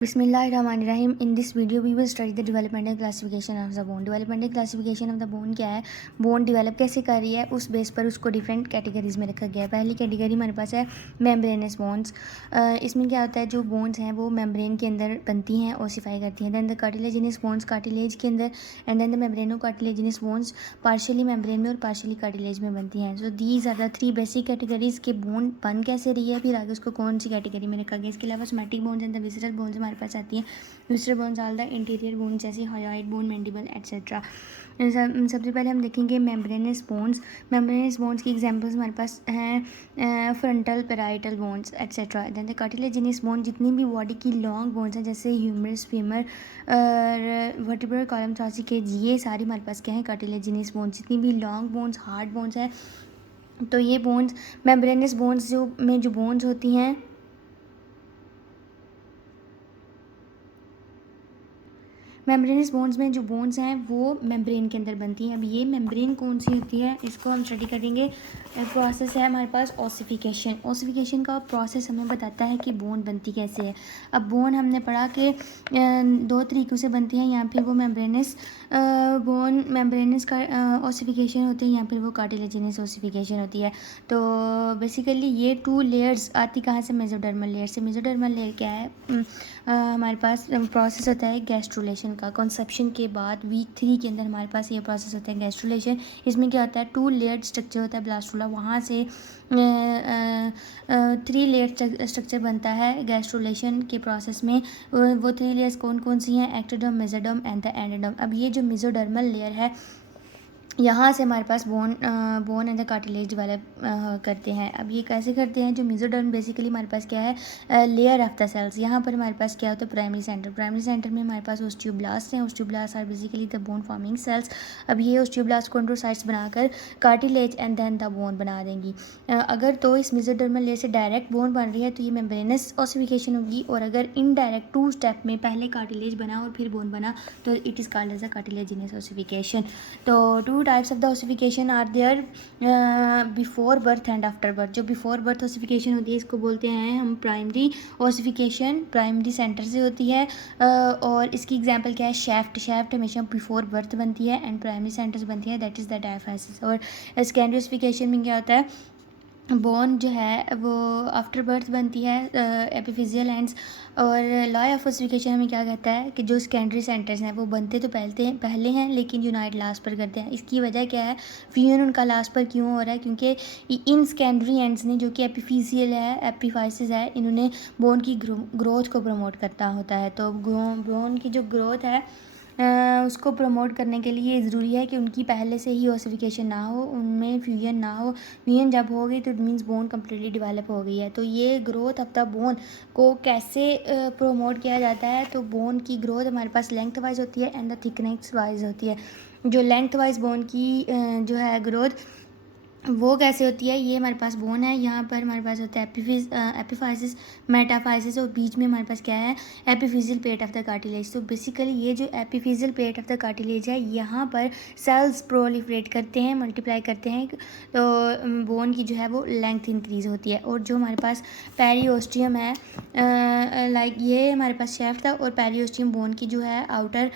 बिस्मिल्लाहिर्रहमानिर्रहीम। In this video we will study the developmental classification of the bone. Developmental classification of the bone क्या है, bone develop कैसे कर रही है, उस बेस पर उसको डिफरेंट कैटेगरीज में रखा गया है। पहली कैटेगरी हमारे पास है मेम्ब्रेनस बोन्स। इसमें क्या होता है, जो बोन्स हैं वो मेम्ब्रेन के अंदर बनती हैं, ओसिफाई करती हैं। Then the cartilaginous bones cartilage के अंदर, and then the membrano cartilaginous bones partially membrane में और पार्शियली कार्टिलेज में बनती हैं। So these are the three basic categories के बोन बन कैसे रही है, फिर आगे उसको कौन सी कैटेगरी में रखा गया। इसके अलावा somatic bones and the visceral bones हमारे पास आती हैं। Visceral bones all the interior bone जैसे हायोइड बोन, मैंडिबल एट्सेट्रा। सबसे पहले हम देखेंगे मेम्ब्रेनस बोन्स। मेम्ब्रेनस बोन्स की एग्जांपल्स हमारे पास हैं frontal, parietal bones etcetera. Then the cartilaginous bone, जितनी भी बॉडी की लॉन्ग बोन्स हैं जैसे humerus, femur, vertebral column, thoracic cage, ये सारी हमारे पास क्या है, कार्टिलेजिनस बोन्स। जितनी भी लॉन्ग बोन्स, हार्ड बोन्स हैं, तो ये बोन्स मेम्ब्रेनस बोन्स जो बोन्स होती हैं, मेम्ब्रेनस बोन्स में जो बोन्स हैं वो मेम्ब्रेन के अंदर बनती हैं। अब ये मेम्ब्रेन कौन सी होती है, इसको हम स्टडी करेंगे। प्रोसेस है हमारे पास ओसिफिकेशन। ओसिफिकेशन का प्रोसेस हमें बताता है कि बोन बनती कैसे है। अब बोन हमने पढ़ा कि दो तरीक़ों से बनती हैं, या फिर वो मेम्ब्रेनस बोन मेम्ब्रेनस का ओसिफिकेशन होती है, या फिर वो कार्टिलेजिनस ओसिफिकेशन होती है। तो बेसिकली ये टू लेयर्स आती कहाँ से, मेसोडर्मल लेयर से। मेसोडर्मल लेयर क्या है, हमारे पास प्रोसेस होता है गैस्ट्रुलेशन का। कॉन्सेप्शन के बाद वीक 3 के अंदर हमारे पास ये प्रोसेस होता है गैस्ट्रुलेशन। इसमें क्या होता है, 2 लेयर्ड स्ट्रक्चर होता है ब्लास्टुला, वहाँ से 3 लेयर स्ट्रक्चर बनता है गैस्ट्रुलेशन के प्रोसेस में। वो 3 लेयर्स कौन कौन सी हैं, ectoderm, mesoderm and the endoderm. अब ये जो मेसोडर्मल लेयर है, यहाँ से हमारे पास bone and the cartilage develop करते हैं। अब ये कैसे करते हैं, जो मेसोडर्म बेसिकली हमारे पास क्या है, लेयर ऑफ द सेल्स। यहाँ पर हमारे पास क्या होता है, प्राइमरी सेंटर। प्राइमरी सेंटर में हमारे पास ओस्टियोब्लास्ट हैं। Osteoblast are basically the bone forming cells. अब ये ओस्टियोब्लास्ट कॉन्ड्रोसाइट्स बनाकर cartilage and then the bone बना देंगी। अगर तो इस मेसोडर्मल लेयर से डायरेक्ट बोन बन रही है तो ये मेम्ब्रेनस ओसिफिकेशन होगी, और अगर इनडायरेक्ट 2 स्टेप में पहले कार्टिलेज बना और फिर बोन बना तो it is called as a cartilaginous ossification. तो 2 types of the ossification are there, before birth and after birth. जो बिफोर बर्थ ओसिफिकेशन होती है इसको बोलते हैं हम प्राइमरी ओसिफिकेशन, प्राइमरी सेंटर से होती है। और इसकी एग्जांपल क्या है, शैफ्ट। शैफ्ट हमेशा बिफोर बर्थ बनती है एंड प्राइमरी सेंटर से बनती है, दैट इज़ द डायफाइसिस। और सेकेंडरी ओसिफिकेशन में क्या होता है, बोन जो है वो आफ्टर बर्थ बनती है, एपिफिजियल एंड्स। और लॉ ऑफ ओसिफिकेशन हमें क्या कहता है कि जो सेकेंडरी सेंटर्स हैं वो बनते तो पहले हैं लेकिन यूनाइट लास्ट पर करते हैं। इसकी वजह क्या है, फ्यूजन उनका लास्ट पर क्यों हो रहा है, क्योंकि इन सेकेंडरी एंड्स ने, जो कि एपिफिजियल है, एपिफाइसिस है, इन्होंने बोन की ग्रोथ को प्रमोट करता होता है। तो बोन की जो ग्रोथ है उसको प्रमोट करने के लिए ज़रूरी है कि उनकी पहले से ही ओसिफिकेशन ना हो, उनमें फ्यूजन ना हो। फ्यूजन जब हो गई तो it means bone completely develop हो गई है। तो ये ग्रोथ ऑफ द बोन को कैसे प्रमोट किया जाता है, तो बोन की ग्रोथ हमारे पास लेंथ वाइज होती है एंड द थिकनेस वाइज होती है। जो लेंथ वाइज बोन की जो है ग्रोथ वो कैसे होती है, ये हमारे पास बोन है, यहाँ पर हमारे पास होता है एपिफाइसिस, मेटाफाइसिस, और बीच में हमारे पास क्या है, epiphyseal plate of the cartilage. तो बेसिकली ये जो epiphyseal plate of the cartilage है, यहाँ पर सेल्स प्रोलिफरेट करते हैं, मल्टीप्लाई करते हैं, तो बोन की जो है वो लेंथ इंक्रीज होती है। और जो हमारे पास पेरियोस्टियम है, लाइक ये हमारे पास शेफ्ट था, और पेरियोस्टियम बोन की जो है आउटर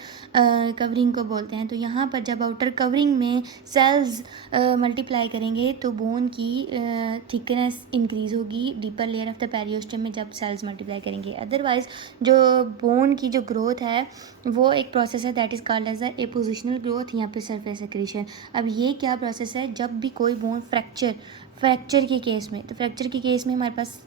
कवरिंग को बोलते हैं। तो यहाँ पर जब आउटर कवरिंग में सेल्स मल्टीप्लाई करेंगे तो बोन की थिकनेस इंक्रीज होगी deeper layer of the periosteum में जब सेल्स मल्टीप्लाई करेंगे। अदरवाइज जो बोन की जो ग्रोथ है वो एक प्रोसेस है, that is called as a appositional growth या फिर सरफेस सेक्रेशन। अब ये क्या प्रोसेस है, जब भी कोई बोन फ्रैक्चर के केस में, तो फ्रैक्चर के केस में हमारे पास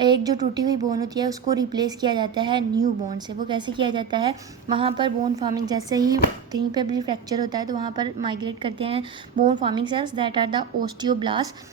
एक जो टूटी हुई बोन होती है उसको रिप्लेस किया जाता है न्यू बोन से। वो कैसे किया जाता है, वहाँ पर बोन फॉर्मिंग, जैसे ही कहीं पर भी फ्रैक्चर होता है तो वहाँ पर माइग्रेट करते हैं bone forming cells, that are the osteoblast.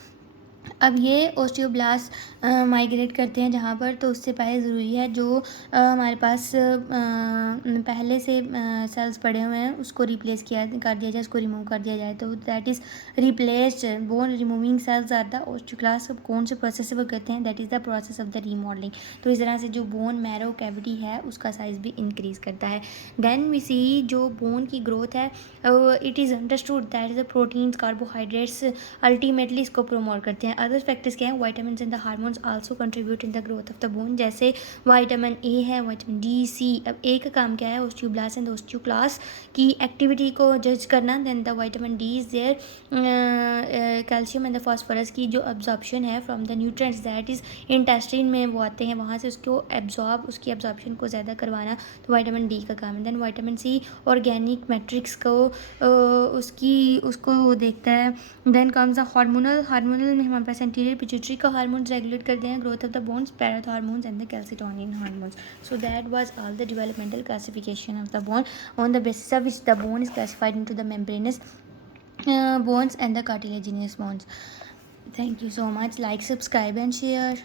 अब ये ओस्टियोब्लास्ट माइग्रेट करते हैं जहाँ पर, तो उससे पहले ज़रूरी है जो हमारे पास पहले से सेल्स पड़े हुए हैं उसको रिप्लेस कर दिया जाए, उसको रिमूव कर दिया जाए, तो that is replaced bone removing cells are the osteoblast. कौन से प्रोसेस से वो करते हैं, that is the process of the remodelling. तो इस तरह से जो बोन मैरो कैविटी है उसका साइज़ भी इंक्रीज़ करता है। देन वी सी जो बोन की ग्रोथ है, it is understood that is the proteins, carbohydrates ultimately इसको प्रमोट करते हैं। अदर फैक्टर्स क्या हैं, vitamin and the hormones also contribute in the growth of the bone, जैसे वाइटामिन ए है, वाइटामिन डी, सी। अब ए का काम क्या है, ओस्टियोब्लास्ट एंड ओस्टियोक्लास्ट की एक्टिविटी को जज करना। Then the vitamin d is there calcium and the phosphorus की जो एब्जॉर्प्शन है from the nutrients that is intestine में वो आते हैं, वहाँ से उसको उसकी एब्जॉर्प्शन को ज़्यादा करवाना, तो वाइटामिन डी का काम है। Then vitamin c organic matrix को उसको वो देखता है। देन कम्स द हार्मोनल में हमारे पास एंटीरियर पिट्यूटरी का हार्मोन्स रेगुलेट करते हैं growth of the bones, parathormones and the calcitonin hormones. So that was all the developmental classification of the bone on the basis of which the bone is classified into the membranous bones and the cartilaginous bones. Thank you so much. Like, subscribe and share.